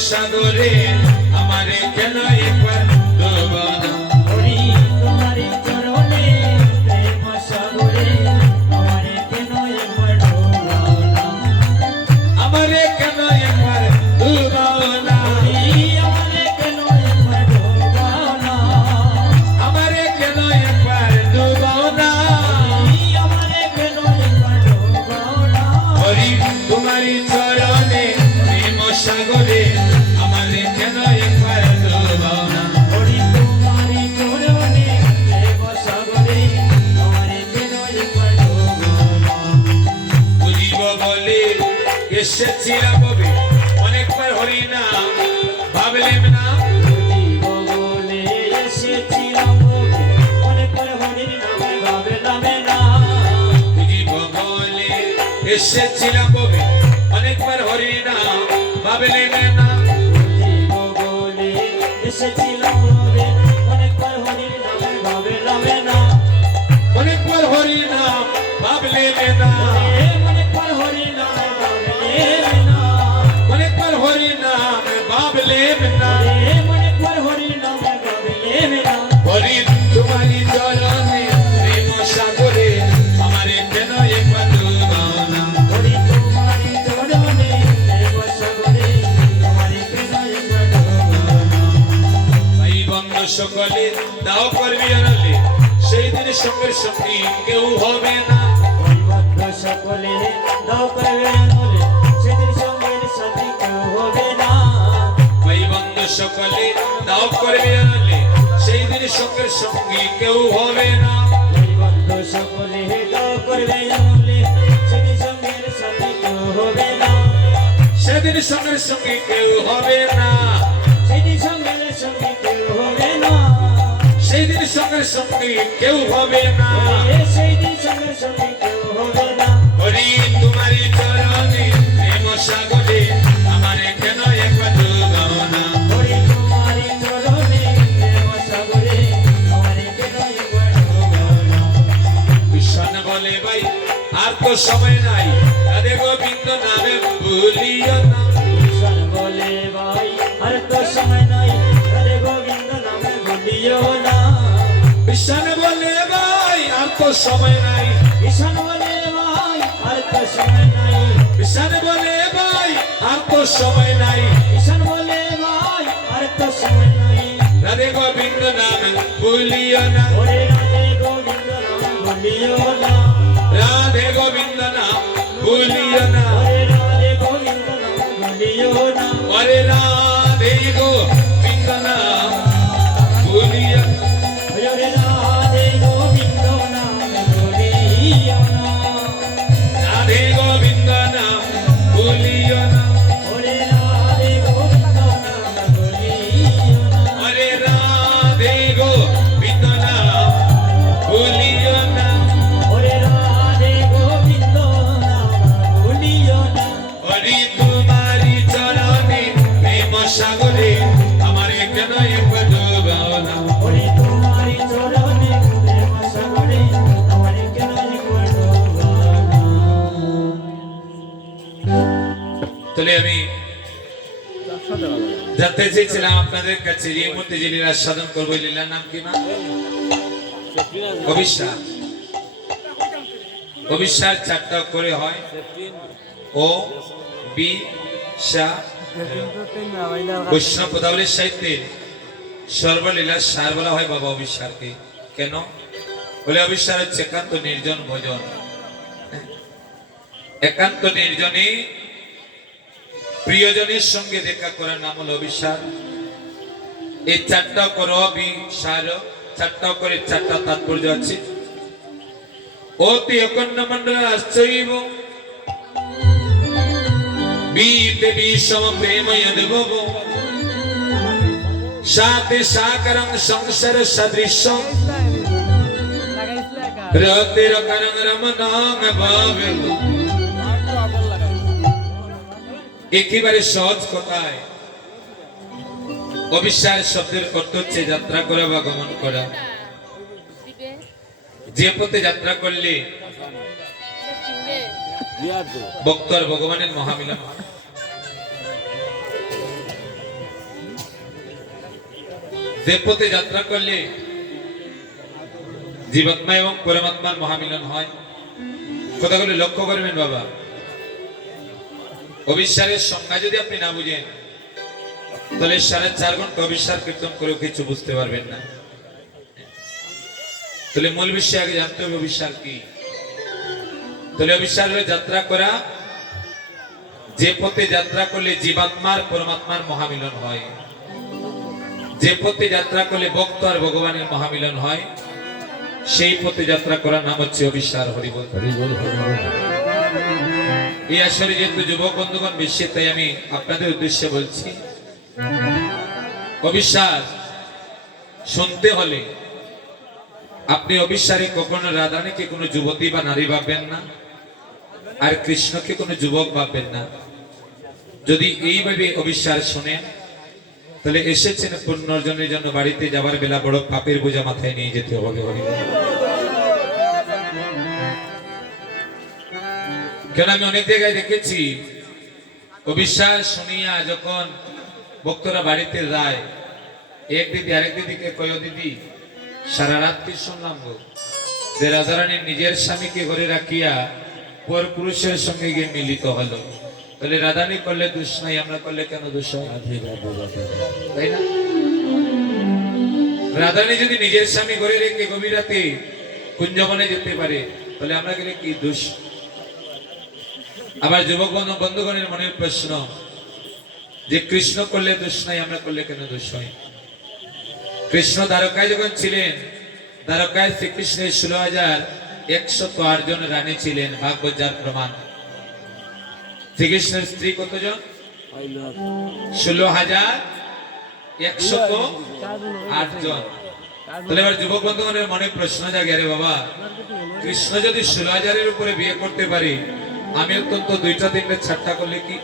সাগরে আমারে কেন একবার ডোবাও না হরি তোমারি চরণে প্রেম সাগরে আমারে কেন একবার ডোবাও না আমারে কেন একবার ডোবাও না হরি আমারে কেন একবার ডোবাও না আমারে কেন একবার ডোবাও না হরি আমারে কেন একবার ডোবাও না হরি তোমারি চরণে প্রেম সাগরে আমারে কেন একবার ডোবাও না হরি তোমারি চরণে প্রেম সাগরে আমারে কেন একবার ডোবাও না বুঝিব বলে এসেছিলাম ববে অনেকবার হরি না ভাবলেম না বুঝিব বলে এসেছিলাম অনেকবার হরির নামে ভাবলাম না বুঝিব বলে এসেছিলাম ববে অনেকবার হরি না ভাবলেম না বুঝিব বলে এসেছিলাম অনেকবার হরির নামে ভাবলাম না অনেকবার হরি না ভাবলেম না অনেকবার হরির নামে ভাবলাম না অনেকবার হরি না ভাবলেম না অনেকবার হরির নামে ভাবলাম না হরি তোমারি চরণে প্রেম সাগরে আমারে কেন একবার ডুবাও না হরি তোমারি চরণে প্রেম সাগরে আমারে কেন একবার ডোবাও না ভাই বন্ধু সকলে দাও করবি আনলে সেই দিন সঙ্গে সঙ্গী কেউ হবে না হরিবদ্ধ সকলে দাও করবে আনলে সেদিন সঙ্গের সাথী কেউ হবে না ভাই বন্ধু সকলে দাও করবি আনলে সেই দিন সঙ্গে সঙ্গী কেউ হবে না হরিবদ্ধ সকলে দাও করবে আনলে সেদিন সঙ্গের সাথী কেউ হবে না সেদিন সঙ্গে সঙ্গী কেউ হবে না সেদিন সঙ্গের সাথী কেউ হবে না সেই দিন সঙ্গে সঙ্গী কেউ হবে না সেই দিন সঙ্গের সাথী কেউ হবে না হরি তোমারি চরণে প্রেম সাগরে আমারে কেন একবার ডুবাও না হরি তোমারি চরণে প্রেম সাগরে আমারে কেন একবার ডোবাও না ভীষণ বলে ভাই আর তো সময় নাই রাধে গোবিন্দ নামে ভুলিও না ঈশ্বর বলে ভাই আর তো সময় নাই রাধে গোবিন্দ নামে ভুলিও না ভীষণ বলে ভাই আর তো সময় নাই ঈশ্বর বলে ভাই আর তো সময় নাই ভীষণ বলে ভাই আর তো সময় নাই ঈশ্বর বলে ভাই আর তো সময় নাই রাধে গোবিন্দ নামে ভুলিও না ওরে রাধে গোবিন্দ নামে ভুলিও না রাধে গোবিন্দ নাম ভুলিও না ওরে রাধে গোবিন্দ নামে ভুলিও না অরে রাধে গোবিন্দ নাম ভুলিও না ওরে রাধে গোবিন্দ নামে ভুলিও না রাধে গোবিন্দ নাম ভুলিও না ওরে রাধে গোবিন্দ নামে ভুলিও না অরে রাধে গোবিন্দ নাম ভুলিও না ওরে রাধে গোবিন্দ নাম ভুলিও না হরি তোমারি চরণে প্রেম সাগরে আমারে কেন একবার ডুবাও না ওরে তোমারি চরণে প্রেম সাগরে আমারে কেন একবার ডোবাও না তাহলে আমি জানতে চেয়েছিলাম আপনাদের কাছে এই মুহূর্তে যে লীলা সাধন করবো এই লীলার নাম কি না অবিশ্বাস অবিশ্বাস চারটা করে হয় ও বি সা বৈষ্ণব পদাবলীর সাহিত্যে সর্বলীলার সার বলা হয় বাবা অবিশ্বাসকে কেন বলে অবিশ্বাস হচ্ছে একান্ত নির্জন ভজন একান্ত নির্জনে প্রিয়জনের সঙ্গে দেখা করার নাম হলো অবিশ্বাস এই চারটা করো অবিশ্বাস চারটা করে চারটা তাৎপর্য আছে অতি অখণ্ড মন্ডল আশ্চর্য बीते विषम प्रेम यद्भव साते साकरं संसार सदृशं रतिरकरं रमणां भावे একেবারে সহজ কথায় অবিশ্বাস শব্দের অর্থ হচ্ছে যাত্রা করা বা গমন করা যে পথে যাত্রা করলে ভক্ত আর ভগবানের মহামিলন যে পথে যাত্রা করলে জীবাত্মা এবং পরমাত্মার মহামিলন হয়, কথাগুলো লক্ষ্য করবেন বাবা। অবিশ্বাসের সংজ্ঞা যদি আপনি না বুঝেন, তাহলে 4.5 ঘন্টা অবিশ্বাস কীর্তন করেও কিছু বুঝতে পারবেন না। তাহলে মূল বিষয় আগে জানতে হবে অবিশ্বাস কি। তাহলে অবিশ্বাস হলে যাত্রা করা, যে পথে যাত্রা করলে জীবাত্মার পরমাত্মার মহামিলন হয়, যে পথে যাত্রা করলে ভক্ত আর ভগবানের মহামিলন হয়, সেই পথে যাত্রা করার নাম হচ্ছে অবিশ্বাস। হরিবল হরিবল হরিবল। এই আসলে যেহেতু যুবক বন্ধুগণ বেশি, তাই আমি আপনাদের উদ্দেশ্যে বলছি, অবিশ্বাস শুনতে হলে আপনি অবিশ্বাসে কখনো রাধারানীকে কোনো যুবতী বা নারী ভাববেন না, আর কৃষ্ণকে কোনো যুবক ভাববেন না। যদি এইভাবে অবিশ্বাস শুনেন, তাহলে এসেছেন পুণ্য অর্জনের জন্য, বাড়িতে যাবার বেলা বড় পাপের বোঝা মাথায় নিয়ে যেতে হবে। কেন আমি অনেক জায়গায় দেখেছি, অবিশ্বাস শুনিয়া যখন ভক্তরা বাড়িতে যায়, এক দিদি আরেক দিদিকে কয়, দিদি সারা রাত্রি শুনলাম গো যে রাধারানীর নিজের স্বামীকে ঘরে রাখিয়া পর পুরুষের সঙ্গে গিয়ে মিলিত হলো। তাহলে রাধারানী করলে দোষ নাই, আমরা করলে কেন দোষ হয়? তাই না? রাধারানী যদি নিজের স্বামী ঘরে রেখে গভীর রাতে কুঞ্জবনে যেতে পারে, তাহলে আমরা গেলে কি দোষ? আবার যুবক বন্ধুগণের মনের প্রশ্ন, যে কৃষ্ণ করলে দোষ নাই, আমরা করলে কেন দোষ হয়? কৃষ্ণ দ্বারকায় যখন ছিলেন, দ্বারকায় শ্রীকৃষ্ণের 16,108 জন রানী ছিলেন, ভাগবত যার প্রমাণ। শ্রীকৃষ্ণের স্ত্রী কতজন? 16,108 জন। তাহলে এবার যুবক বন্ধুগণের মনে প্রশ্ন জাগে, আরে বাবা, কৃষ্ণ যদি 16,000-এর উপরে বিয়ে করতে পারি, আমি অত্যন্ত 2-3 ছাট্টা করলে কি?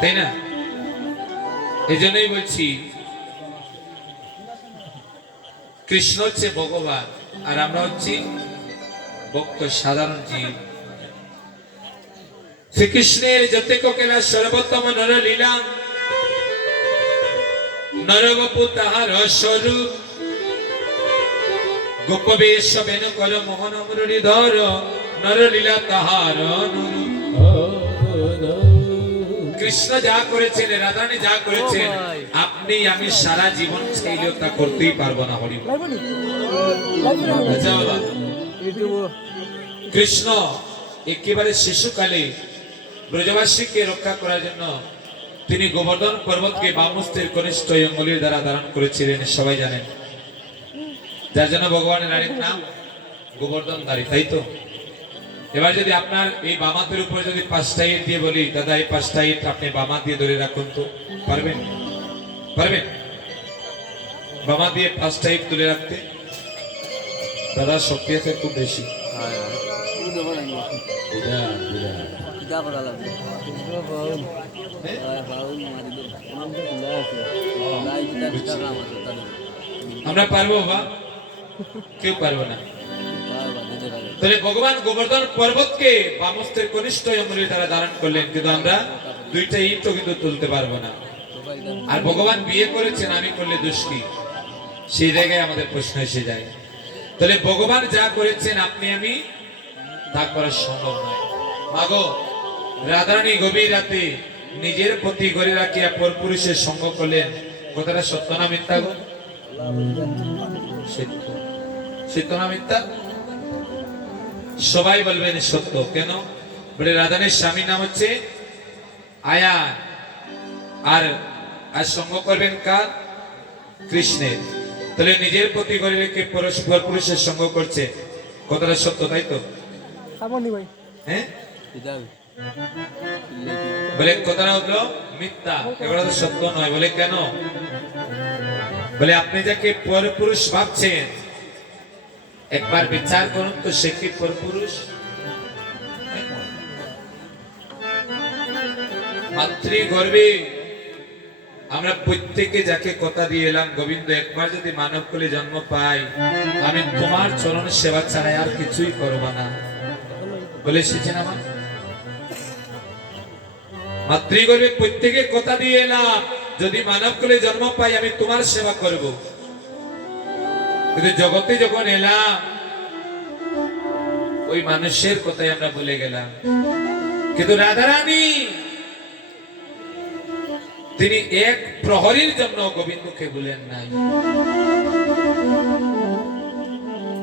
তাই না? এই জন্যই বলছি, কৃষ্ণ হচ্ছে ভগবান, আর আমরা হচ্ছি ভক্ত, সাধারণ জীব। শ্রীকৃষ্ণের যতেক কেলা সর্বোত্তম নরলীলা, নরবপু তাহার স্বরূপ, গোপবেশ বেন কর মোহন মুরলীধর, নরলীলা তাহার অনুরূপ। কৃষ্ণ যা করেছেন, রাধারানী যা করেছেন, আপনি আমি সারা জীবন চাইলেও তা করতেই পারবো না। হরি কৃষ্ণ একেবারে শিশুকালে ব্রজবাসীকে রক্ষা করার জন্য তিনি গোবর্ধন পর্বতকে বামহস্তের কনিষ্ঠ অঙ্গুলির দ্বারা ধারণ করেছিলেন, সবাই জানেন। যার জন্য ভগবানের আরেক নাম গোবর্ধনধারী, তাই তো? এবার যদি আপনার এই বামাতের উপরে যদি 5টা ইট দিয়ে বলি, দাদা এই 5টা ইট আপনি বামা দিয়ে ধরে রাখুন, তো পারবেন? পারবেন বামা দিয়ে 5টা ইট তুলে রাখতে? দাদা শক্তি আছে খুব বেশি। আমরা পারবো বাবা? কেউ পারবো না। তাহলে ভগবান গোবর্ধন পর্বতকে বামহস্তের কনিষ্ঠ অঙ্গুলির দ্বারা ধারণ করলেন, কিন্তু আমরা 2টা ইটও কিন্তু তুলতে পারবো না। আর ভগবান বিয়ে করেছেন, আমি করলে দোষ কি? সেই জায়গায় আমাদের প্রশ্ন এসে যায়। তাহলে ভগবান যা করেছেন, আপনি আমি তা করা সম্ভব নয়। মাগো, রাধারানী গভীর রাতে নিজের প্রতি ঘরে রাখিয়া পরপুরুষের সঙ্গ করলেন, কথাটা সত্য না মিথ্যা গো? সত্য। সত্য না মিথ্যা? সবাই বলবেন সত্য। কেন? বলে রাধারানীর স্বামীর নাম হচ্ছে আয়ান, আর সঙ্গ করবেন কার? কৃষ্ণের। তাহলে নিজের প্রতি ঘরে রেখে পরস্পর পুরুষের সঙ্গ করছে, কথাটা সত্য, তাই তো? হ্যাঁ, বলে কথাটা হলো মিথ্যা, এগুলো তো সত্য নয়। বলে কেন? বলে আপনি যাকে পরপুরুষ ভাবছেন, একবার বিচার করুন তো, সে কি পরপুরুষ? মাতৃগর্ভে আমরা প্রত্যেকে যাকে কথা দিয়ে এলাম, গোবিন্দ একবার যদি মানব কুলে জন্ম পাই, আমি তোমার চরণ সেবা ছাড়াই আর কিছুই করব না বলে এসেছেন আমার। মাতৃগর্ভে প্রত্যেকে কথা দিয়ে এলাম, যদি মানব কুলে জন্ম পাই আমি তোমার সেবা করব। কিন্তু জগতে যখন এলাম ওই মানুষের কথাই আমরা ভুলে গেলাম। কিন্তু রাধারানী তিনি এক প্রহরীর জন্য গোবিন্দকে ভুলেন নাই।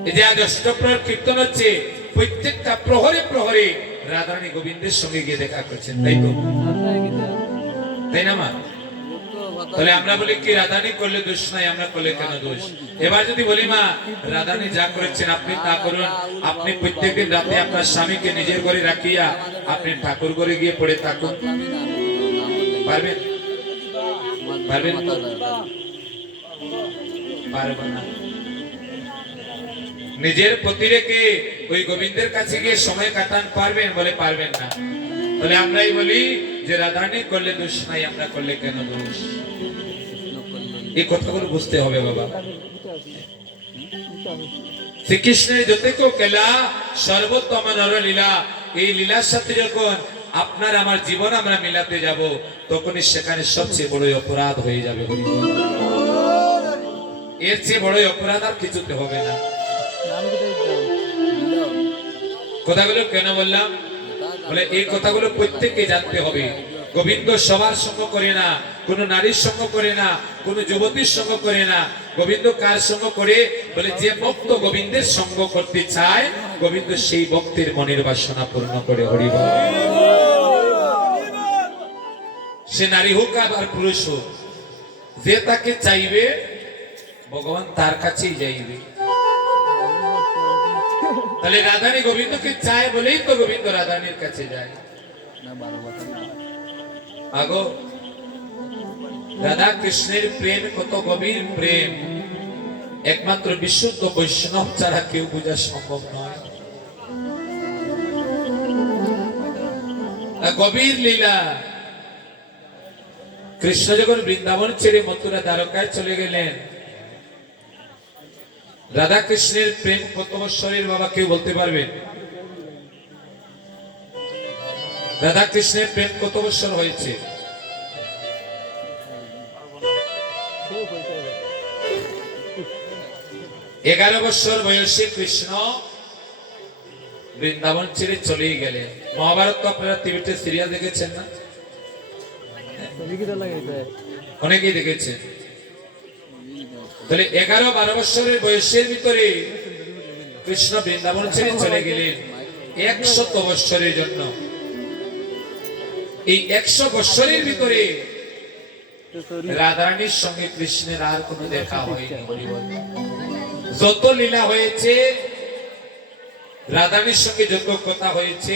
এই যে আজ অষ্টপ্রহর কীর্তন হচ্ছে, প্রত্যেকটা প্রহরে প্রহরে রাধারানী গোবিন্দের সঙ্গে গিয়ে দেখা করছেন, তাই তো? তাই না মা? তাহলে আমরা বলি কি রাধারানী করলে দোষ নাই, আমরা করলে কেন দোষ? এবার যদি বলি মা রাধারানী যা করেছেন আপনি তা করুন, আপনি প্রত্যেকদিন রাতে আপনার স্বামীকে নিজের ঘরে রাখিয়া আপনি ঠাকুর ঘরে গিয়ে পড়ে থাকুন, পারবেন? পারবেন? পারবেন না। নিজের পতি রেখে ওই গোবিন্দের কাছে গিয়ে সময় কাটান পারবেন? বলে পারবেন না। তাহলে আমরাই বলি যে রাধারানী করলে দোষ নাই, আমরা করলে কেন দোষ? এই কথাগুলো বুঝতে হবে বাবা। শ্রীকৃষ্ণের যতটুকু খেলা সর্বোত্তম নরলীলা, এই লীলার সাথে যখন আপনার আমার জীবন আমরা মিলাতে যাব তখনই সেখানে সবচেয়ে বড় অপরাধ হয়ে যাবে। এর চেয়ে বড় অপরাধ আর কিছুতে হবে না। কথাগুলো কেন বললাম? বলে এই কথাগুলো প্রত্যেককে জানতে হবে। গোবিন্দ সবার সঙ্গ করে না, কোন নারীর সঙ্গ করে না, কোন যুবতীর সঙ্গ করে না। গোবিন্দ কার সঙ্গ করে? বলে যে ভক্ত গোবিন্দের সঙ্গ করতে চায় গোবিন্দ সেই ভক্তের মনের বাসনা পূর্ণ করে। হরি বল। সে নারী হোক আর পুরুষ হোক, যে তাকে চাইবে ভগবান তার কাছেই যাইবে। তাহলে রাধারানী গোবিন্দকে চায় বলেই তো গোবিন্দ রাধারানীর কাছে যায়। আগো রাধা কৃষ্ণের প্রেম কত গভীর প্রেম, একমাত্র বিশুদ্ধ বৈষ্ণব ছাড়া কেউ বোঝা সম্ভব নয়। গভীর লীলা। কৃষ্ণ যখন বৃন্দাবন ছেড়ে মথুরা দ্বারকায় চলে গেলেন, রাধা কৃষ্ণের প্রেম কত বৎসরের বাবা কেউ বলতে পারবেন? রাধা কৃষ্ণের প্রেম কত বৎসর হয়েছে? 11 বছর বয়সে কৃষ্ণ বৃন্দাবন ছেড়ে চলেই গেলেন। মহাভারত তো আপনারা টিভিতে সিরিয়াল দেখেছেন না? অনেকেই দেখেছেন। তাহলে 11-12 বছরের বয়সের ভিতরে কৃষ্ণ বৃন্দাবন ছেড়ে চলে গেলেন 100 বছরের জন্য। এই 100 বছরের ভিতরে রাধারানীর সঙ্গে কৃষ্ণের আর কোনো দেখা হয়নি। যত লীলা হয়েছে, রাধারানীর সঙ্গে যত কথা হয়েছে,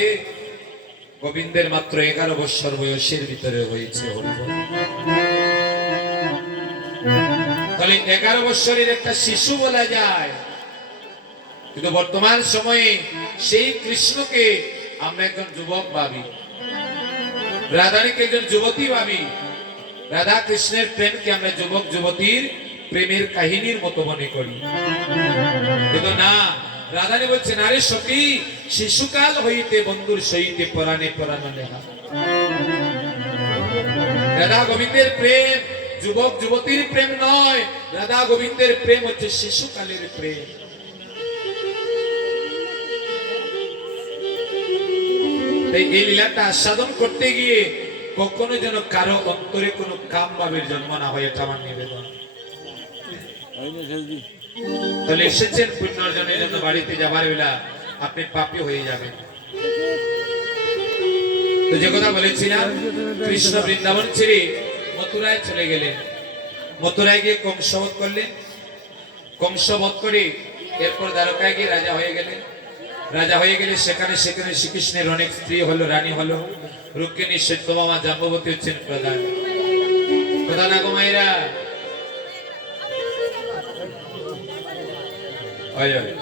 গোবিন্দের মাত্র 11 বছর বয়সের ভিতরে হয়েছে। তাহলে 11 বছরের একটা শিশু বলা যায়, কিন্তু বর্তমান সময়ে সেই কৃষ্ণকে আমরা একজন যুবক ভাবি, রাধারানীকে একজন যুবতী ভাবি। রাধা কৃষ্ণের প্রেমকে আমরা যুবক যুবতীর প্রেমের কাহিনীর মতো মনে করি, কিন্তু না। রাধারানী বলছে, নারে সখী, শিশুকাল হইতে বন্ধুর সহিতে পরাণে পরাণ লেখা। রাধা গোবিন্দের প্রেম যুবক যুবতীর প্রেম নয়, রাধা গোবিন্দের প্রেম হচ্ছে শিশুকালের প্রেম। এই লীলাটা আস্বাদন করতে গিয়ে কখনো যেন কারো অন্তরে কোনো কাম ভাবের জন্ম না হয়, এটা আমার নিবেদন। তাহলে এসেছেন পুণ্য অর্জনের জন্য, বাড়িতে যাবার বেলা আপনি পাপী হয়ে যাবেন। তো যে কথা বলেছিলাম, কৃষ্ণ বৃন্দাবন ছেড়ে মথুরায় চলে গেলেন। মথুরায় গিয়ে কংসবধ করলেন। কংসবধ করে এরপর দ্বারকায় গিয়ে রাজা হয়ে গেলেন। রাজা হয়ে গেলে সেখানে শ্রীকৃষ্ণের অনেক স্ত্রী হলো, রানী হলো। রুক্মিণী, সত্যভামা, জাম্ববতী হচ্ছেন প্রধান। প্রধান আগমাইরা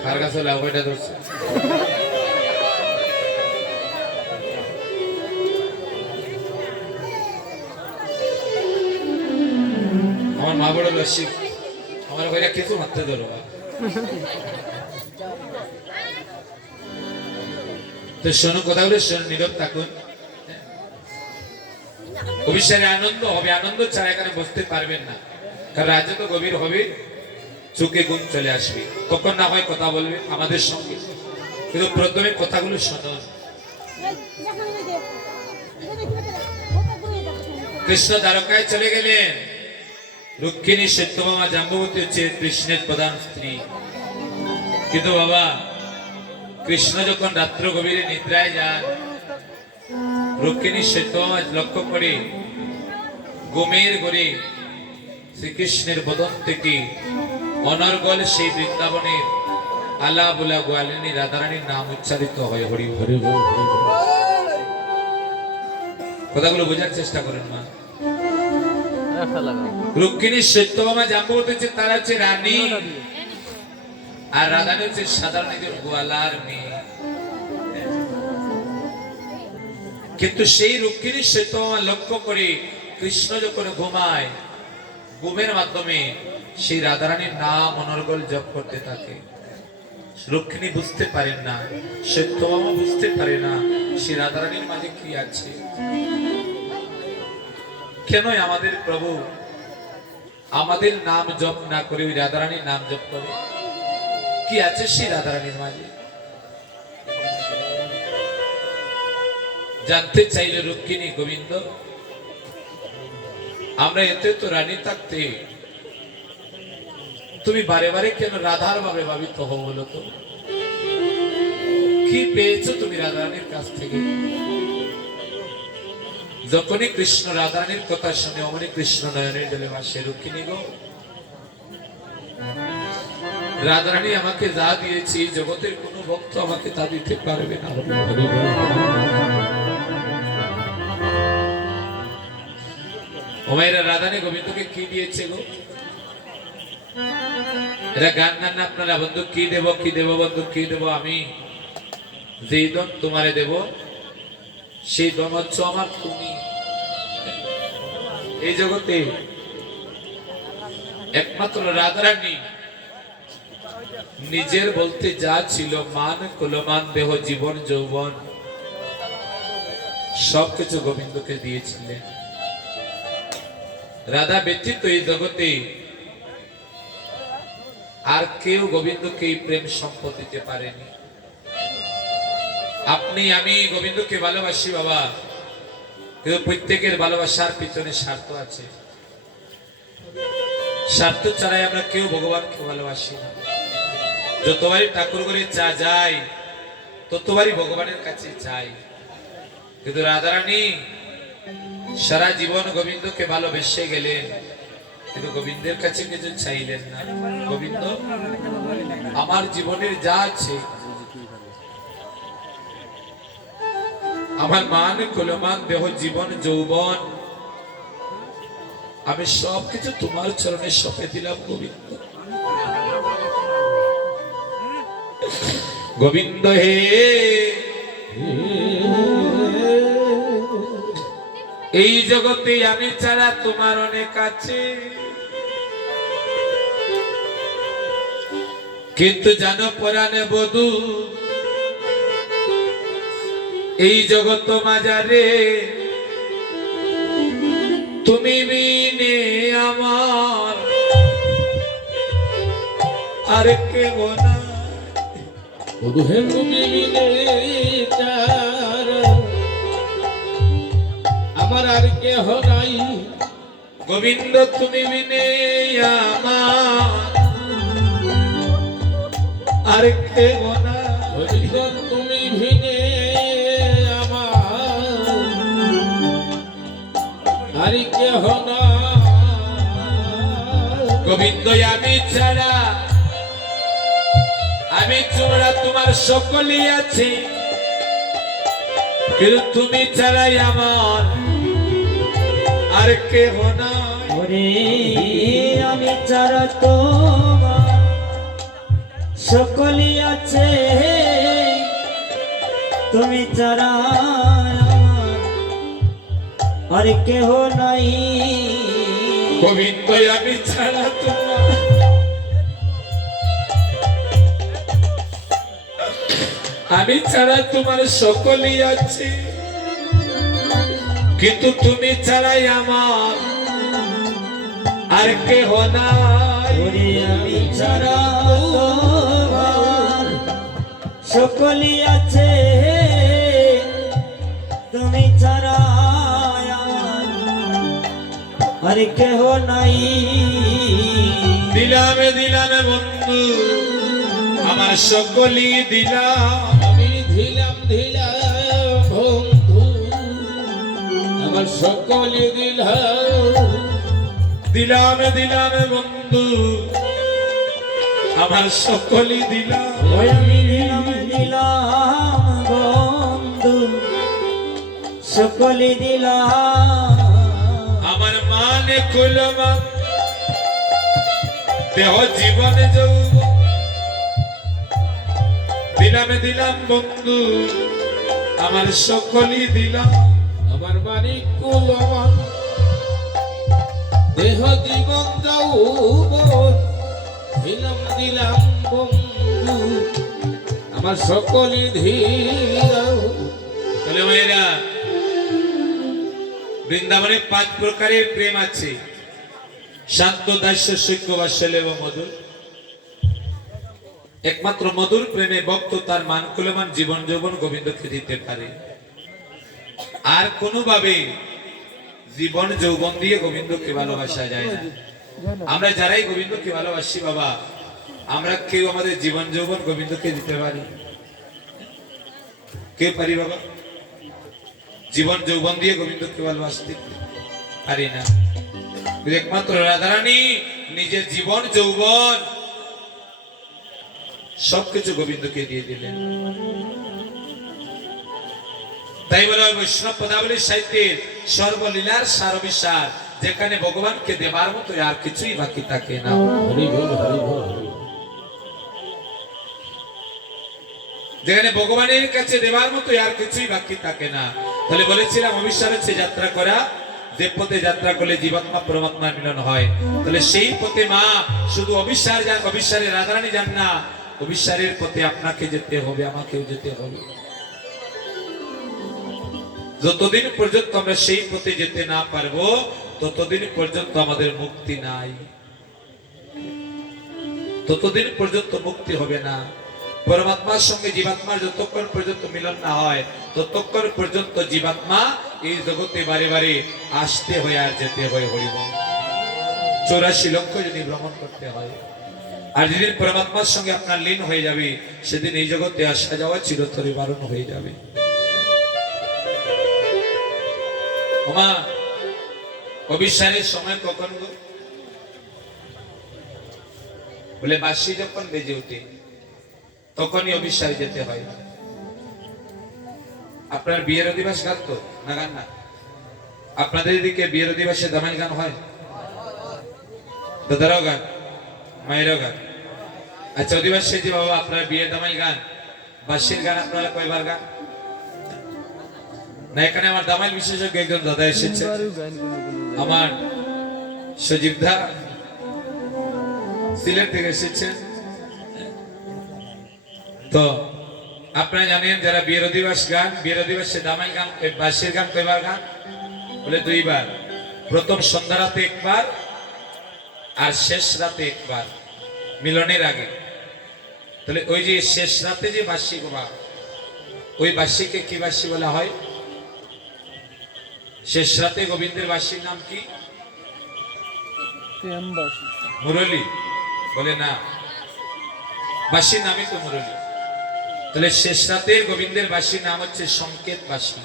খার গাছে লাউ এটা ধরছে। আমার মা বড় রসিক, আমার ভাইরা কিছু মারতে ধরো। তো শোনো কথাগুলো, শোনো, নীরব থাকুন। অভিসারে আনন্দ হবে, আনন্দ ছাড়া এখানে বসতে পারবেন না, কারণ রাজ্য তো গভীর হবে, চোখে ঘুম চলে আসবে। কখন না হয় কথা বলবে আমাদের সঙ্গে, কিন্তু প্রথমে কথাগুলো শোনো। কৃষ্ণ দ্বারকায় চলে গেলেন। রুক্মিণী সত্যভামা জাম্ববতী হচ্ছে কৃষ্ণের প্রধান স্ত্রী। কিন্তু বাবা, কৃষ্ণ যখন রাত্র গভীরে নিদ্রায় যান, রুক্মিণী সত্যভামা লক্ষ্য করে ঘুমের ঘরে শ্রীকৃষ্ণের বদন থেকে অনর্গল সেই বৃন্দাবনের আলা বুলা গোয়ালিনী রাধারানীর নাম উচ্চারিত হয়। হরি হরি বল, হরি বল। কথাগুলো বোঝার চেষ্টা করেন মা। রুক্মিণী সত্যভামা জাম্ববতী হচ্ছে, তারা হচ্ছে রানী, আর রাধারানী হচ্ছে সাধারণ একজন গোয়ালার মেয়ে। কিন্তু সেই রুক্মিণী সত্যভামা লক্ষ্য করে কৃষ্ণ যখন ঘুমায়, ঘুমের মাধ্যমে সেই রাধারানীর নাম অনর্গল জপ করতে থাকে। রুক্মিণী বুঝতে পারেন না, সত্যভামা বুঝতে পারে না সেই রাধারানীর মাঝে কি আছে। কেন আমাদের প্রভু আমাদের নাম জপ না করে ওই রাধারানীর নাম জপ করে? কি আছে সেই রাধারানীর মাঝে? জানতে চাইলে রুক্মিণী, গোবিন্দ, আমরা এতে তো রানী থাকতে তুমি বারে বারে কেন রাধার ভাবে ভাবিত হও বলো তো? কি পেয়েছো তুমি রাধারানীর কাছ থেকে? যখনই কৃষ্ণ রাধারানীর কথা শুনে অমনি কৃষ্ণ নয়নের জলে ভাসে। রুক্মিণী গো, রাধারানী আমাকে যা দিয়েছি, জগতের কোন ভক্ত আমাকে তা দিতে পারবে না। ওমাইরা রাধারানী গোবিন্দকে কি দিয়েছে গো? এরা গান গান না আপনারা, বন্ধু কি দেব, কি দেব, বন্ধু কি দেব? আমি যেই দন তোমারে দেব, সেই দন হচ্ছে আমার তুমি। এই জগতে একমাত্র রাধারানী নিজের বলতে যা ছিল, মান কুলমান দেহ জীবন যৌবন সবকিছু গোবিন্দকে দিয়েছিলেন। রাধা ব্যতীত এই জগতে আর কেউ গোবিন্দকে এই প্রেম সম্পদ দিতে পারেনি। আপনি আমি গোবিন্দকে ভালোবাসি বাবা, কিন্তু প্রত্যেকের ভালোবাসার পিছনে স্বার্থ আছে। স্বার্থ ছাড়াই আমরা কেউ ভগবানকে ভালোবাসি না। যতবারই ঠাকুর ঘরে চা যাই, ততবারই ভগবানের কাছে চাই। কিন্তু রাধারানী সারা জীবন গোবিন্দকে ভালোবেসে গেলেন, কিন্তু গোবিন্দের কাছে কিছু চাইলেন না। গোবিন্দ, আমার জীবনের যা আছে, আমার মান কুলমান দেহ জীবন যৌবন, আমি সবকিছু তোমার চরণে সঁপে দিলাম গোবিন্দ। গোবিন্দ হে, এই জগতে আমি ছাড়া তোমার অনেক আছে, কিন্তু জানো পরাণে বধূ, এই জগৎ মাঝারে তুমি বিনে আমার আর কেহ না। বধু হে তুমি বিনে আমার আর কেহ নাই। গোবিন্দ তুমি বিনে আমার আর কেহ না। গোবিন্দ তুমি বিনে আর কেহ না। গোবিন্দ আমি ছাড়া, আমি ছাড়া তোমার সকলই আছে, কিন্তু তুমি ছাড়াই আমার আর কেহ নাই। ওরে আমি ছাড়া তোমার সকলই আছে, তুমি ছাড়া আমার আর কেহ নাই। গোবিন্দ আমি ছাড়া তোমার, আমি ছাড়া তোমার সকলই আছে, কিন্তু তুমি ছাড়াই আমার আর কেহ নাই। ওরে আমি ছাড়া তোমার সকলই আছে, তুমি ছাড়া আমার আর কেহ নাই। দিলামে দিলামে বন্ধু আমার সকলই দিলাম। আমি ধিলাম ধিলাম বন্ধু আমার সকলে দিলাম। দিলামে দিলামে বন্ধু আমার সকলই দিলাম। ওই আমি দিলাম দিলাম বন্ধু সকলই দিলাম। আমার মানে কলমা দেহ জীবনে যৌবন দিলামে দিলাম বন্ধু আমার সকলই দিলাম। আমার মানিক কুলমান দেহ জীবন যৌবন দিলাম দিলাম বন্ধু আমার সকলে দিলাম। তাহলে মায়েরা বৃন্দাবনে 5 প্রকারের প্রেম আছে, শান্ত, দাস্য, সৈক্য, বাৎসল্য এবং মধুর। একমাত্র মধুর প্রেমে ভক্ত তার মান কুলমান জীবন যৌবন গোবিন্দকে দিতে পারে। আর কোনোভাবে জীবন যৌবন দিয়ে গোবিন্দকে ভালোবাসা যায় না। আমরা যারাই গোবিন্দকে ভালোবাসি বাবা, আমরা কেউ আমাদের জীবন যৌবন গোবিন্দকে দিতে পারি? কে পারি বাবা? জীবন যৌবন দিয়ে গোবিন্দকে ভালোবাসতে পারি না। একমাত্র রাধারানী নিজের জীবন যৌবন সবকিছু গোবিন্দকে দিয়ে দিলেন। তাই বলা হয় বৈষ্ণব পদাবলীর সাহিত্যের সর্বলীলার সারবিসার, যেখানে ভগবানকে দেবার মতো আর কিছুই বাকি থাকে না। হরি বল হরি বল হরি বল। যেখানে ভগবানের কাছে দেবার মতো আর কিছুই বাকি থাকে না। তাহলে বলেছিলাম অবিশ্বাস হচ্ছে যাত্রা করা, যে পথে যাত্রা করলে জীবাত্মা পরমাত্মার মিলন হয়। তাহলে সেই পথে মা শুধু অবিশ্বাস যান, অবিশ্বাসে রাধারানী যান না, অবিশ্বাসের পথে আপনাকে যেতে হবে, আমাকেও যেতে হবে। যতদিন পর্যন্ত আমরা সেই পথে যেতে না পারবো ততদিন পর্যন্ত আমাদের মুক্তি নাই, ততদিন পর্যন্ত মুক্তি হবে না। পরমাত্মার সঙ্গে জীবাত্মার যতক্ষণ পর্যন্ত মিলন না হয় ততক্ষণ পর্যন্ত জীবাত্মা এই জগতে বারে বারে আসতে হয় আর যেতে হয়। হরিবল 84 লক্ষ যদি ভ্রমণ করতে হয়, আর যেদিন পরমাত্মার সঙ্গে আপনার লীন হয়ে যাবে সেদিন এই জগতে আসা যাওয়া চিরতরে বারণ হয়ে যাবে। ওমা অবিশ্বাসের সময় কখন গো? বলে বাঁশি যখন বেজে ওঠে তখনই অবিশ্বাস যেতে হয়। আপনার বিয়ের অধিবাস গান তো না? গান না? আপনাদের এদিকে বিয়ের অধিবাসে দামাইল গান হয়? দাদারাও গান, মায়েরাও গান। আচ্ছা অধিবাসে যে বাবা আপনার বিয়ের দামাইল গান, বাঁশির গান আপনারা কয়বার গান না? এখানে আমার দামাইল বিশেষজ্ঞ একজন দাদা এসেছে, আমার সজীব দা সিলেট থেকে এসেছেন। তো আপনারা জানেন যারা বিয়ের অধিবাস গান, বিয়ের অধিবাসে দামাইল গান, বাঁশির গান কয়বার গান? বলে 2 বার। প্রথম সন্ধ্যা রাতে 1 বার আর শেষ রাতে 1 বার, মিলনের আগে। তাহলে ওই যে শেষ রাতে যে বাঁশি গোবা, ওই বাঁশিকে কি বাঁশি বলা হয়? শেষ রাতে গোবিন্দের বাঁশির নাম কি? মুরলী। বলে না, বাঁশির নামই তো মুরলী। তাহলে শেষ রাতে গোবিন্দের বাঁশির নাম হচ্ছে সংকেত বাঁশি।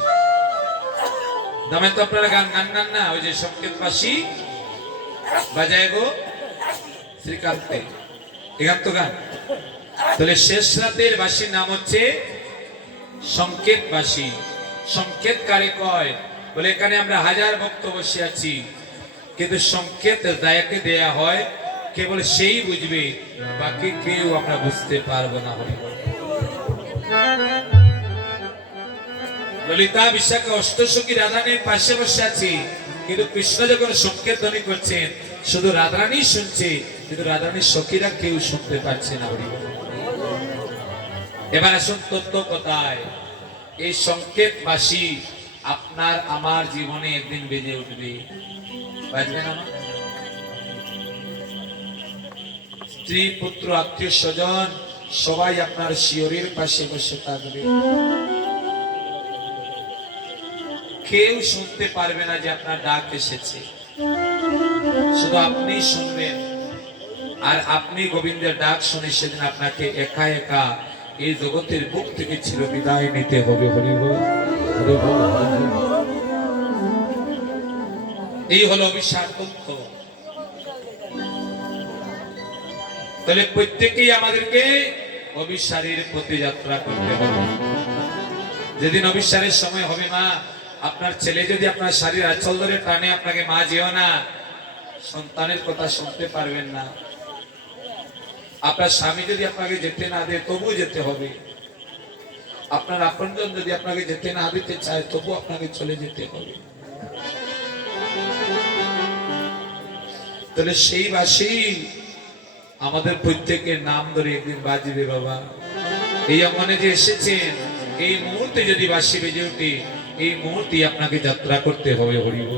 দামে তো আপনারা গান গান গান না, ওই যে সংকেত বাঁশি বাজায় গো শ্রীকান্তে, এখান তো গান। তাহলে শেষ রাতের বাঁশির নাম হচ্ছে সংকেত বাঁশি। সংকেত কারে কয়? বলে এখানে আমরা হাজার ভক্ত বসে আছি, কিন্তু সংকেত দায়াকে দেয়া হয় কেবল সেই বুঝবে, বাকি কেউ আমরা বুঝতে পারবো না। ললিতা বিশাখা অষ্টসখী রাধারানীর পাশে বসে আছি, কিন্তু কৃষ্ণ যখন সংকেত ধ্বনি করছেন শুধু রাধারানী শুনছে, কিন্তু রাধারানীর সখীরা কেউ শুনতে পারছে না। এবার আসুন তত্ত্ব কথায়। এই সংকেত বাঁশি আপনার আমার জীবনে একদিন বেজে উঠবে। বাজবে না মা? স্ত্রী পুত্র আত্মীয় স্বজন সবাই আপনার শিয়রের পাশে বসে থাকবে। কেউ শুনতে পারবে না যে আপনার ডাক এসেছে, শুধু আপনি শুনবেন। আর আপনি গোবিন্দের ডাক শুনে সেদিন আপনাকে একা একা এই জগতের বুক থেকে চির বিদায় নিতে হবে। হরি বল, হরি বল, হরি বল। এই হলো অভিশাপ তথ্য। তাহলে প্রত্যেকেই আমাদেরকে অভিসারীর পথে যাত্রা করতে হবে। যেদিন অভিসারের সময় হবে মা, আপনার ছেলে যদি আপনার শারীর আঁচল ধরে টানে আপনাকে মা যেও না, সন্তানের কথা শুনতে পারবেন না। আপনার স্বামী যদি আপনাকে যেতে না দেয় তবু যেতে হবে। আপনার আপনজন যদি আপনাকে যেতে না দিতে চায় তবু আপনাকে চলে যেতে হবে। তাহলে সেই বাসি আমাদের প্রত্যেকের নাম ধরে একদিন বাজবে বাবা। এই অঙ্গনে যে এসেছেন, এই মুহূর্তে যদি বাসি বেজে ওঠে, এই মুহূর্তে আপনাকে যাত্রা করতে হবে। হরিব।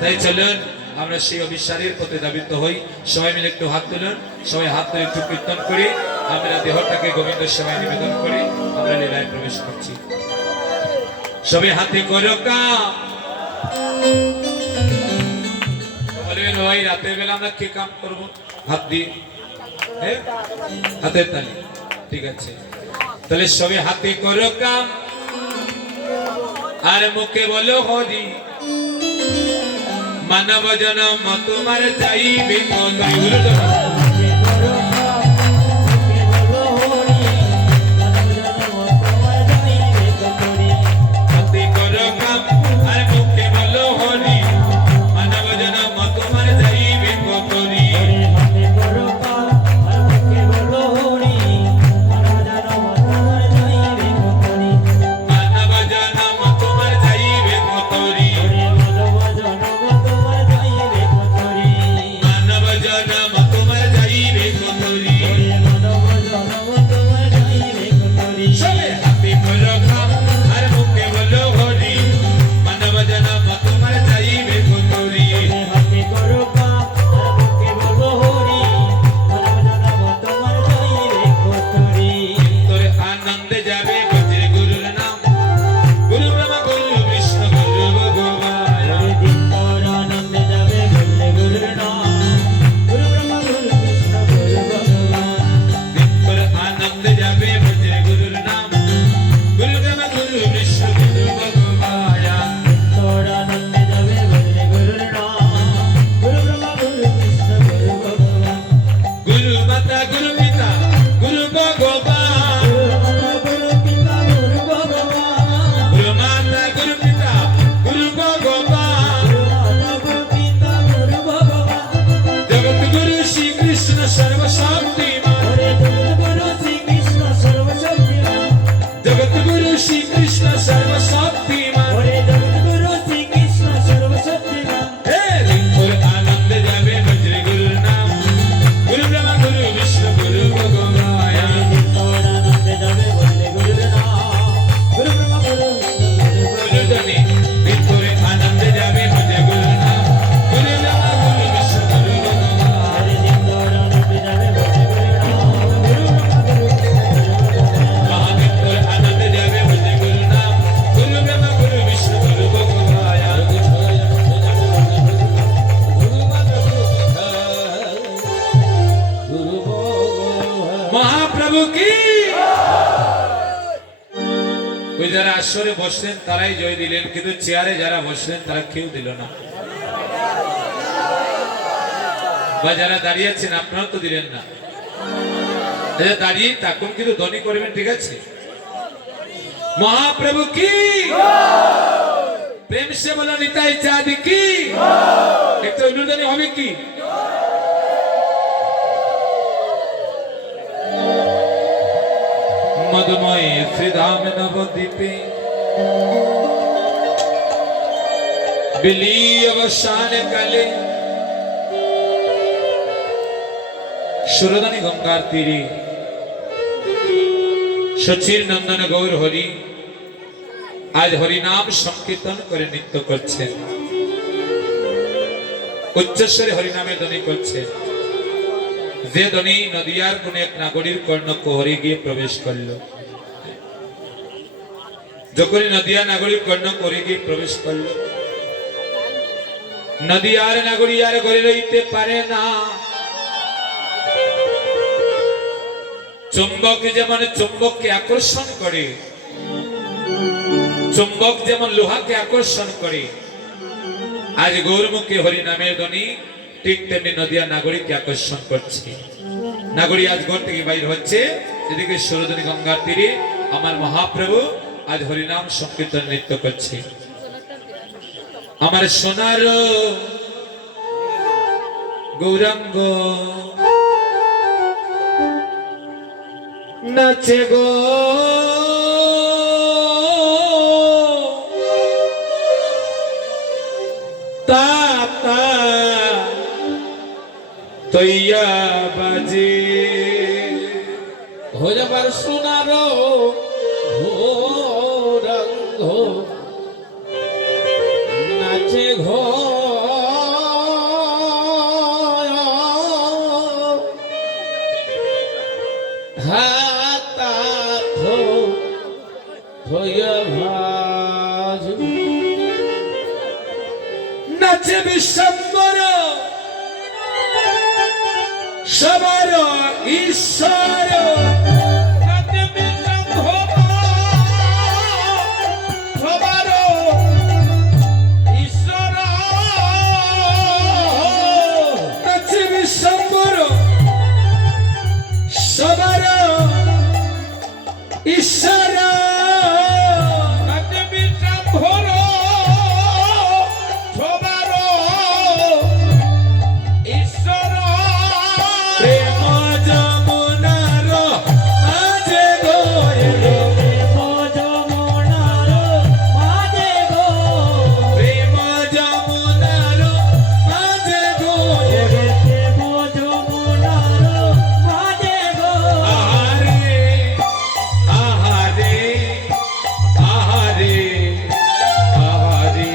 তাই চলুন আমরা সেই অভিসারের পথে ধাবিত হই। সবাই মিলে একটু হাত তুলুন, সবাই হাত তুলে একটু কীর্তন করি, আমরা দেহটাকে গোবিন্দ সেবায় নিবেদন করে আমরা লীলায় প্রবেশ করছি। সবাই হাতে করো কাম। বলবেন ভাই রাতের বেলা আমরা কি কাম করবো? হাত দিয়ে, হ্যাঁ হাতের তালি, ঠিক আছে। তাহলে সবে হাতে করো কাম আর মুখে বলো হরি, মানব জনম তোমার চাইবে কত। মহাপ্রভু কি। ওই যারা আসরে বসলেন তারাই জয় দিলেন, কিন্তু চেয়ারে যারা বসলেন তারা কেউ দিল না। বা যারা দাঁড়িয়েছেন আপনারা তো দিলেন না। দাঁড়িয়ে থাকুন কিন্তু ধ্বনি করবেন, ঠিক আছে? মহাপ্রভু কি। প্রেম সে বলো নিতাই চাঁদ কি। একটু অনুদানি হবে কি? মধুময় শ্রীধাম নবদ্বীপে বিলি অবসান কালে সুরদানি গঙ্গার তীরে সচির নন্দন গৌর হরি আজ হরিনাম সংকীর্তন করে নৃত্য করছে, উচ্চস্বরে হরিনামের ধ্বনি করছে। যে ধ্বনি নদিয়ার কোন এক নাগরীর কর্ণ কোহরে গিয়ে প্রবেশ করলো। যখনই নদিয়া নাগরীর কর্ণ কোহরে গিয়ে প্রবেশ করলো, নদিয়ার নাগরী আর ঘরে রইতে পারে না। চুম্বক যেমন চুম্বককে আকর্ষণ করে, চুম্বক যেমন লোহাকে আকর্ষণ করে, আজ গৌরমুখে হরিনামের ধ্বনি ঠিক তেমনি নদিয়া নাগরীকে আকর্ষণ করছে। নাগরী আজ ঘর থেকে বাইর হচ্ছে, এদিকে সরোজনী গঙ্গার তীরে আমার মহাপ্রভু আজ হরিনাম সংকীর্তন নৃত্য করছে। আমার সোনার গৌরাঙ্গ নাচে গো, তাতা তৈয়া বাজে হয়ে যাবার সোনারো রঙ্গ নাচে ঘো হাতা হয়ে ভাজ নাচে বিশ্বম্বর সবার ঈশ্বর, নাচে বিশ্বম্ভর সবার ঈশ্বর, নাচে বিশ্বম্বর সবার ঈশ্বর, নাচে বিশ্বম্ভর সবার ঈশ্বর, প্রেম যমুনার মাঝে গো, প্রেম যমুনার মাঝে গো, প্রেম যমুনার মাঝে গো, প্রেম যমুনার মাঝে গো, আহারে আহারে আহারে আহারে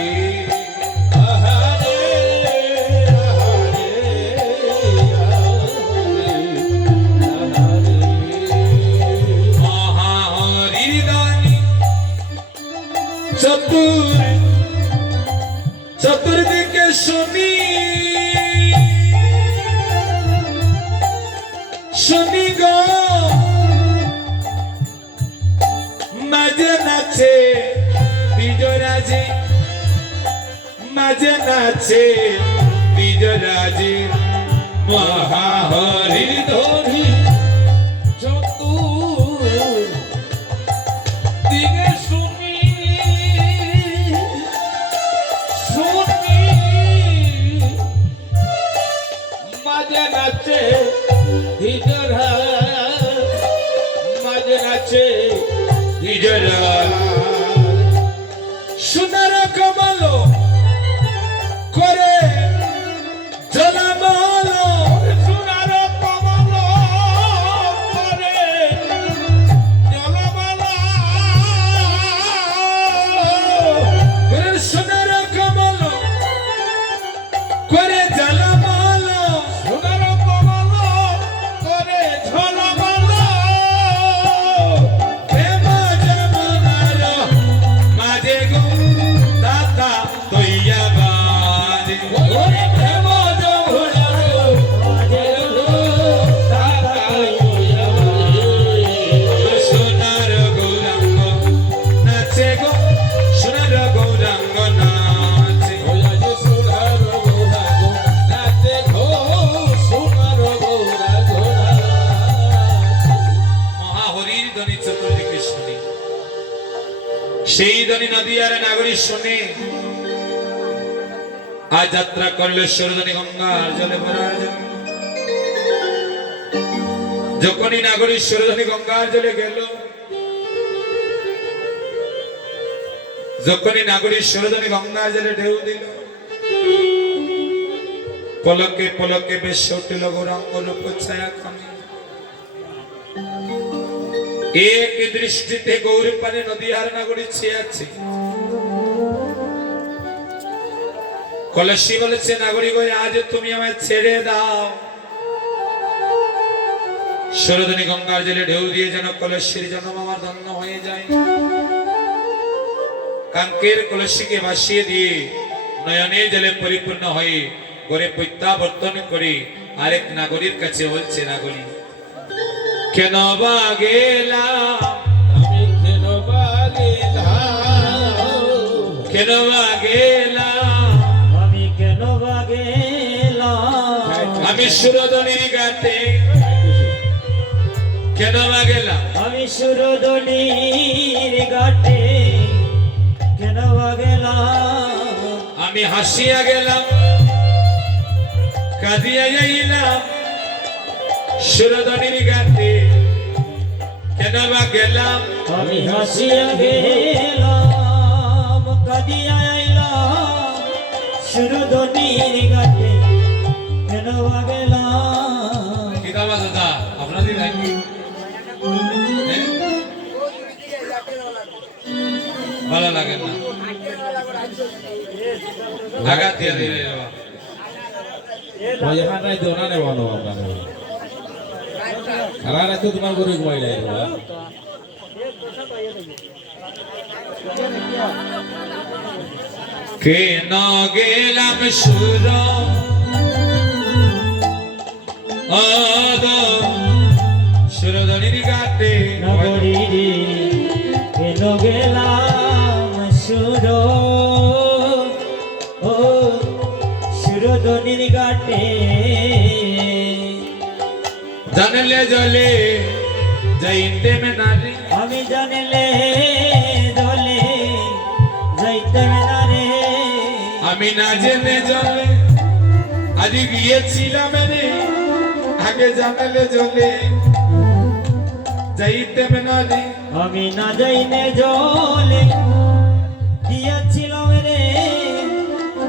মহাহরি দানি চতুর্দিকে শুনি শুনি গো, মাঝে নাচে বিজরাজি, মাঝে নাচে বিজরাজি, মহাহরি ধরি দিকে শুনি শুনি মাঝে নাচে হিজরা মাঝে নাচে বিজরা সোনার কমল করে জলামল, সোনার কমল করে জলমালা সোনার কমল করে জলামল, সোনার কমল করে ঝলমালা প্রেম যমুনার মাঝে গো, দাতা তৈয়া বাজে, ওরে প্রেম যমুনার মাঝে গো, দাতা তৈয়া বাজে। সোনার গৌরাঙ্গ নাচে গো, সোনার গৌরাঙ্গ নাচে, ওলা যে সোনার গোরা গো নাচে গো, সোনার গোরা গোরা মহাহরির ধ্বনি চতুর্দিকে শুনি। সেই ধ্বনি নদিয়ার নাগরী শুনে আজ যাত্রা করলে সরোজনী গঙ্গার জলে ভরার জন্য। যখনই নাগরী সরোজনী গঙ্গার জলে গেল, যখনই নাগরী সরোজনী গঙ্গার জলে ঢেউ দিল, পলকে পলকে বেশ উঠিল গৌরাঙ্গ রূপ ছায়া খানি। এক দৃষ্টিতে গৌর পানে নদীয়ার নাগরী চেয়ে আছে। কলসি বলেছে, নাগরী গো আজ তুমি আমায় ছেড়ে দাও। সরোদনী গঙ্গার জলে ঢেউ দিয়ে যেন কলসির জন্ম আমার ধন্য হয়ে যায়। কাঙ্কের কলসিকে ভাসিয়ে দিয়ে নয়নে জলে পরিপূর্ণ হয়ে ঘরে প্রত্যাবর্তন করে আরেক নাগরীর কাছে বলছে, নাগরী কেন বা গেলাম, আমি কেন বা গেলাম, কেন বা গেলাম, আমি কেন বা গেলাম, আমি সুরধনীর ঘাটে কেন বা গেলাম, আমি সুরধনীর ঘাটে কেন বা গেলাম, আমি হাসিয়া গেলাম কাঁদিয়া যাইলাম সুরধনীর ঘাটে কেন বা গেলাম, আমি হাসিয়া গেলাম কাঁদিয়া আইলাম সুরধনীর ঘাটে কেন বা গেলাম। কি দাবা দাদা আপনাদের নাকি ভালো লাগে না, আঘাত দিয়ে দিলে বাবা। ওই হানাই তো না নেওয়া নেওয়া আপনার সারা রাত তোমার করে ঘুমাই নাই বাবা। কেন গেলাম সুর সুরধনীর ঘাটে নগরী রে কেন গেলাম সুর ও সুরধনীর ঘাটে, জানলে জলে যাইতে নারী, আমি জানলে জলে যাইতাম না রে, আমি না জেনে জলে আজ গিয়েছিলাম রে, আগে জানলে জলে যাইতে নারী, আমি না যাইনে জলে গিয়েছিলাম রে,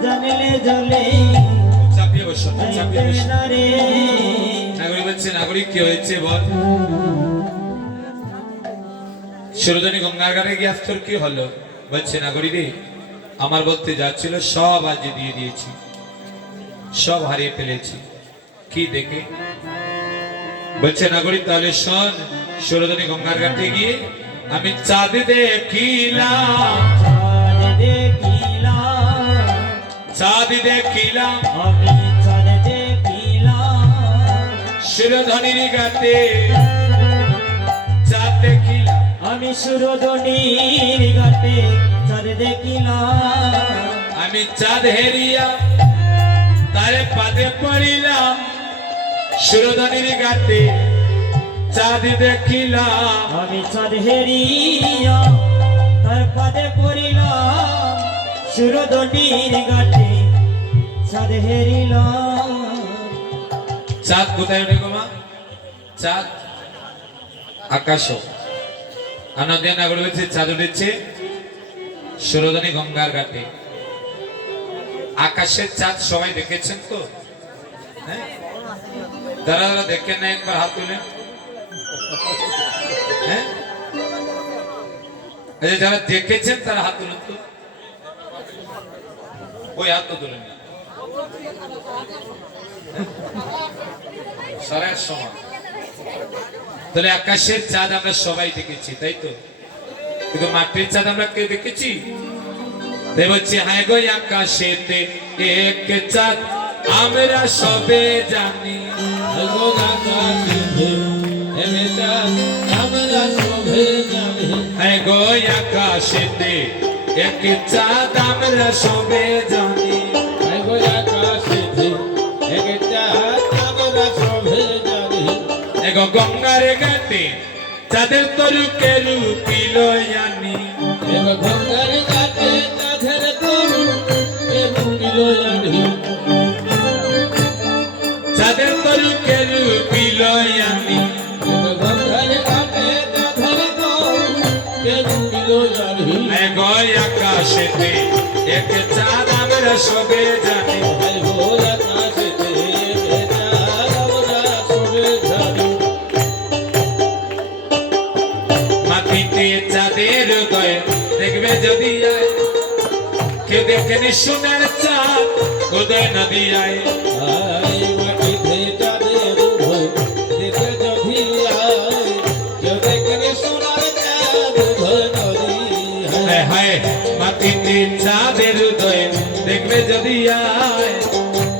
জানলে জলে চাপিয়ে বসো চাপিয়ে যাইতাম বসো। না রে। নাগরিক বলছে, নাগরিক কি হয়েছে বল। সুরধনী গঙ্গার ঘাটে গিয়ে তোর কি হলো? বলছে, নাগরিক রে আমার বলতে যাচ্ছিল সব আজ দিয়ে দিয়েছি, সব হারিয়ে ফেলেছি। কি দেখে? বলছে, নাগরিক তাহলে শোন, সুরধনী গঙ্গার ঘাটে গিয়ে আমি চাঁদ দেখিলাম, চাঁদ দেখিলাম, চাঁদ দেখিলাম আমি চাঁদ দেখিলাম, সুরধনীর ঘাটে চাঁদ দেখিলাম, আমি সুরধনীর ঘাটে চাঁদ দেখিলাম, আমি চাঁদ হেরিয়া তারে পাদে পড়িলাম, সুরধনীর ঘাটে চাঁদ দেখিলাম, আমি চাঁদ হেরিয়া তার পাদে পড়িলাম, সুরধনীর ঘাটে চাঁদ হেরিলাম। চাঁদ কোথায় উঠে গো মা? চাঁদ আকাশ আনন্দে নাগর হয়েছে, চাঁদ উঠেছে সুরধনী গঙ্গার ঘাটে। আকাশের চাঁদ সবাই দেখেছেন তো? হ্যাঁ, যারা যারা দেখেন না একবার হাত তুলেন। হ্যাঁ, এই যে যারা দেখেছেন তারা হাত তুলেন তো, ওই হাত তো তুলেন না, সারার সময়। তাহলে আকাশের চাঁদ আমরা সবাই দেখেছি, তাই তো? কিন্তু মাটির চাঁদ আমরা কেউ দেখেছি? তাই বলছি, হায় গো আকাশেতে এক চাঁদ আমরা সবে জানি, আগো আকাশে এমেটা আমরা সবে জানি, হায় গো আকাশেতে এক চাঁদ আমরা সবে জানি, আগো আকাশে একটা আমরা সবে জানি, এগো গঙ্গার ঘাটে চাঁদের তরুকে রূপিল আনি, এগো গঙ্গার ঘাটে চাঁদের তরু এবং মিলয়ানি, চাঁদের তরুকে রূপিল আনি, এগো গঙ্গার ঘাটে চাঁদের তরু এবং মিলয়ানি, এগো আকাশেতে এক চাঁদ আমরা সবে জানি, আগো আকাশে একটা আমরা সবে জানি। দেখেনি সোনার চাঁদ উদয় নদী আয় আয় মাটিতে চাঁদের উদয় দেখে যদি আয় কেউ দেখেনি সোনার চাঁদ উদয় নদী হায় হায় মাটিতে চাঁদের উদয় দেখবে যদি আয়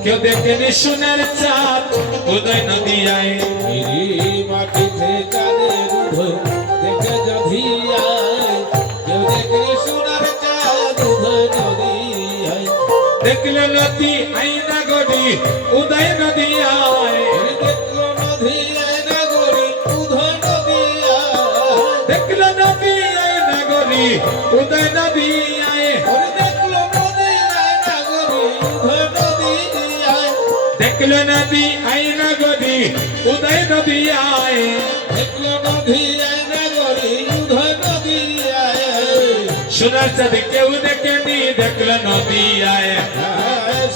কেউ দেখেনি সোনার চাঁদ উদয় নদী আয় মাটিতে চাঁদের উদয় দেখে যদি আয় কেউ দেখেনি সোনার চাঁদ উদয় নদী আয় দেখলো নদী আইনা গড়ি উদয় নদী আয় দেখলো নদী আয়না গড়ি উদয় নদী আয় দেখলো নদী আইনা গড়ি উদয় নদী আয় দেখলো নদী আয়না গড়ি উদয় নদী আয় দেখলো নদী আইনা গড়ি উদয় নদী আয় দেখলো নদী আয়না গড়ি উদয় নদী আয় সোনার চাঁদ কেউ দেখেনি দেখলো নদী আয়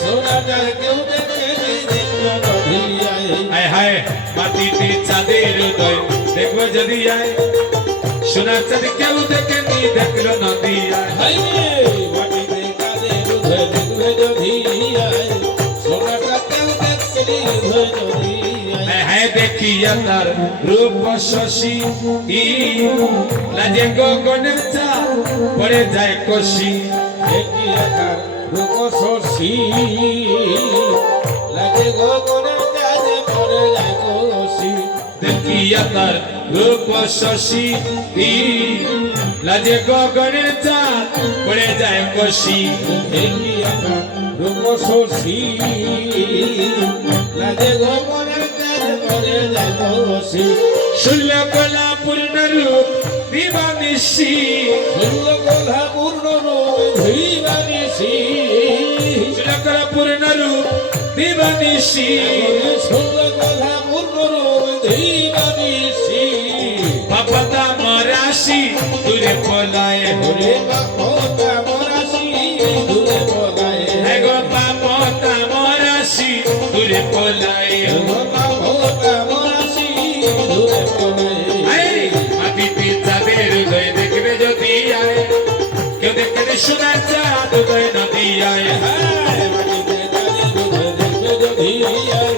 সোনার কেউ দেখেনি দেখলো নদী আয় হায় হায় মাটিতে চাঁদের উদয় দেখবো যদি আয় সোনার চাঁদ কেউ দেখেনি দেখলো নদী আয় হাইরে মাটিতে চাঁদের উদয় দেখবে যদি আয় সোনার কেউ দেখেনি উদয় নদী আয় হায় হায় দেখিয়া তার রূপ শশী লাজে গগনের চাঁদ পড়ে যায় কষি দেখিয়া তার রূপ শশী লাগে গগনের চাঁদে পড়ে যায় কোশি দেখিয়া তার রূপ শশী লাজে গগনের চাঁদ পড়ে যায় কষি দেখিয়া তার রূপ শশী লাগে গগনের চাঁদে পড়ে যায় কোশি শুনল কলা পূর্ণ রূপ দিবানিশি শুনল কোলা পূর্ণ রূপ ধীবানিশি শুনল কলা পূর্ণ রূপ দিবানিশি শুনল কোলা পূর্ণ রূপ ধীবানিশি বাপতা মরাশি দূরে পলায় ওরে বাপটা মরাশি দূরে পলায় এগো বাপতা মরাশি দূরে পলায় বাপটা মরাশি দূরে পলায় এই মাটিতে চাঁদের উদয় দেখবে যদি আয় কেউ দেখবে সোনার চাঁদ উদয় নদী আয় হায় মাটিতে চাঁদের উদয় দেখবে যদি আয়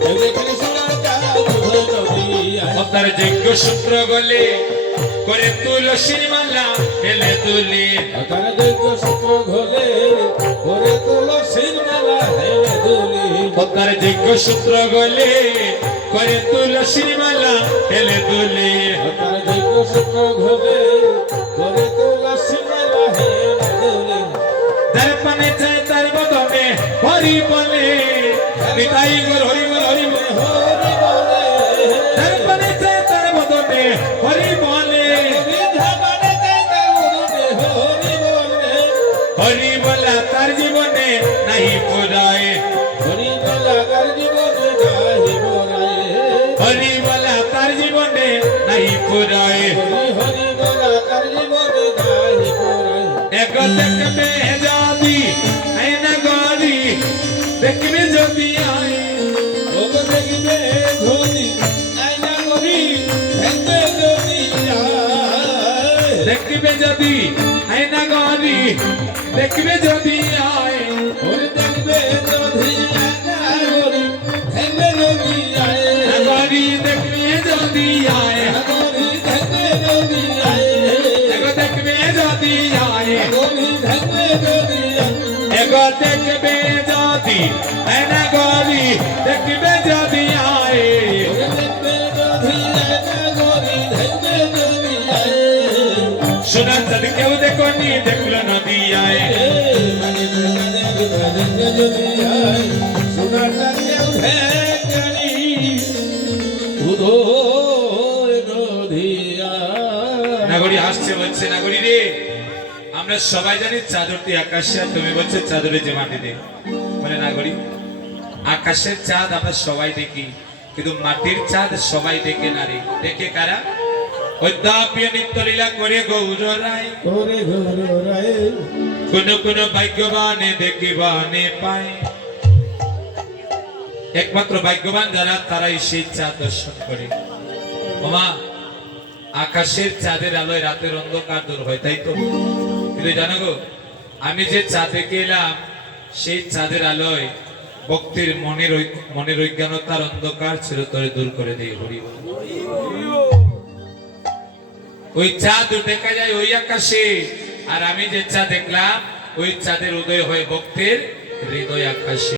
কেউ দেখলে সোনার চাঁদ উদয় নদী আয় তার যজ্ঞ সূত্র গলে করে তুলসীর মালা হেলে তুলে তার দৈব সূত্র ঘোলে করে তুলসীর মালা হেলে দুলি তার যজ্ঞ সূত্র গলে করে তুলসীর মালা হেলে তুলে তার দৈব সূত্র ঘোলে করে তুলসীর মালা হেলে দুলি যার পানে চায় তার বদনে হরি বলে নিতাই গর হরি বল হরি বল হরি বলে যার পানে চায় তার বদনে হরি বলে বিধা মানে তাই তার মনে হরি বলে হরি বলা তার জীবনে নাহি পুরায় হরি বলা তার জীবনে নাহি বলায় হরি বলা তার জীবনে নাহি পুরায় হরি হরি বলা তার জীবনে নাহি বলায় এক দেখবে যদি আইনা গরি দেখবে যদি আয় ওগো দেখবে ধনি আয়না করি দেখবে যদি আয় দেখবে যদি আইনা গরি দেখবে যদি আয় ওরে দেখবে যদি আয়না করি দেখবে যদি আয় গরি দেখবে যদি আয় করি দেখবে যদি আয় দেখবে যদি আয় করি দেখবে যদি আয় এগো দেখবে যদি আইনা গরি দেখবে যদি আয় ওরে দেখবে যদি আয়না করি দেখবে যদি আয় সোনার চাঁদ কেউ দেখনি দেখলো নদী আয় মানে দেখবে যদি আয় সোনার চাঁদে উঠে জানি উদয় নদিয়া নাগরী হাসছে বলছে নাগরী রে আমরা সবাই জানি চাদরটি আকাশে আর তুমি বলছো চাদরে যে মাটিতে বলে নাগরী আকাশের চাঁদ আমরা সবাই দেখি কিন্তু মাটির চাঁদ সবাই দেখে না রে দেখে কারা অদ্যাপিয় নিত্যলীলা করে গৌর রায় ওরে গৌরায় কোন কোন ভাগ্যবানে দেখিবানে পায় একমাত্র ভাগ্যবান যারা তারাই সেই চাঁদ দর্শন করে ওমা আকাশের চাঁদের আলোয় রাতের অন্ধকার দূর হয় তাই তো কিন্তু জানো গো আমি যে চাঁদে গেলাম সেই চাঁদের আলোয় ভক্তির মনের অজ্ঞানতার অন্ধকার চিরতরে দূর করে দিয়ে হরি বল। ওই চাঁদ দেখা যায় ওই আকাশে, আর আমি যে চাঁদ দেখলাম ওই চাঁদের উদয় হয় ভক্তের হৃদয় আকাশে।